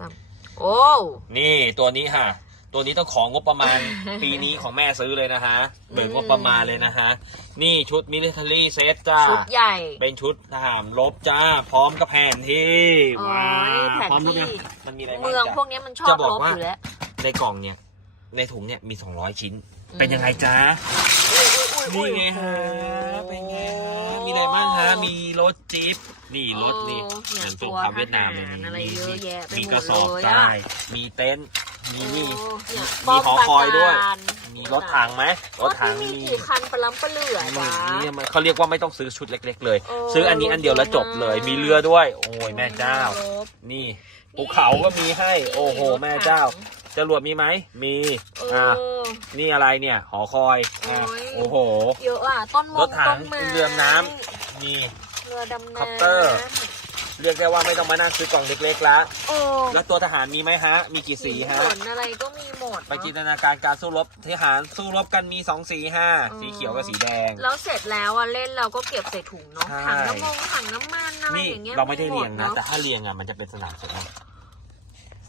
จำโอ้นี่ตัวนี้ค่ะ ตัวนี้ต้องของงบประมาณ ปีนี้ของแม่ซื้อเลยนะฮะเบิกงบประมาณเลยนะฮะ นี่ชุดมิลิเ a อรี่เซตจ้า ชุดใหญ่ เป็นชุดทหารลบจ้า พร้อมกับแผนที่โอ้ยว้าวแผนพร้อมรบที่ยังมันมีอะไรบ้างเมืองจ๊ะพวกนี้มันชอบจะบอกลบว่าอยู่แล้วในกล่องเนี่ย ในถุงเนี่ยมี 200 ชิ้นอืมเป็นยังไงจ้าอุ้ยอุ้ยอุ้ยนี่ไงฮะเป็นไง มีรถจี๊ปนี่รถนี่โอ้เหมือนตัสงวครามเวียดนามทเลยหารนี่อะไรเยอะแยะไปมีหมกระดสอบเลยทอะรายมีเต็นท์มีนี่โอ้เนี่ยมีหอคอยด้วยป้มปราการมีรถถังไหมรรถถถัถังงมีมีกี่คันปลาล้ำปลาเหลืออืจ้ามเนี่ยมันเขาเรียกว่าไม่ต้องซื้อชุดเล็ก ๆ เลยโอ้ซื้ออันนี้อันเดียวแล้วจบเลย มีเรือด้วย โอ้ยแม่เจ้ารบนี่ภูเขาก็มีให้ โอ้โห แม่เจ้าจรวดมีไหม มีเออะอนี่อะไรเนี่ย หอคอยอะโอ้ยโอ้โห เยอะอะ ต้นมงรถถังต้นไม้เรือน้ำ นี่เรือดำน้ำคอปเตอร์ เรียกได้ว่าไม่ต้องมานั่งซื้อกล่องเล็กๆแล้วโอ้แล้วตัวทหารมีไหมฮะ มีกี่สีฮะขนอะไรก็มีหมดไปจินตนาการการสู้รบทหารสู้รบกันมีสองสีฮะอ๋อสีเขียวกับสีแดง แล้วเสร็จแล้วอะเล่นเราก็เก็บใส่ถุงเนาะใช่ ถังน้ำมงถังน้ำมันอะไรนี่อย่างเงี้ยเราไม่ได้เรียงนะ หดแต่ถ้าเรียงอะมันจะเป็นสนามสนาม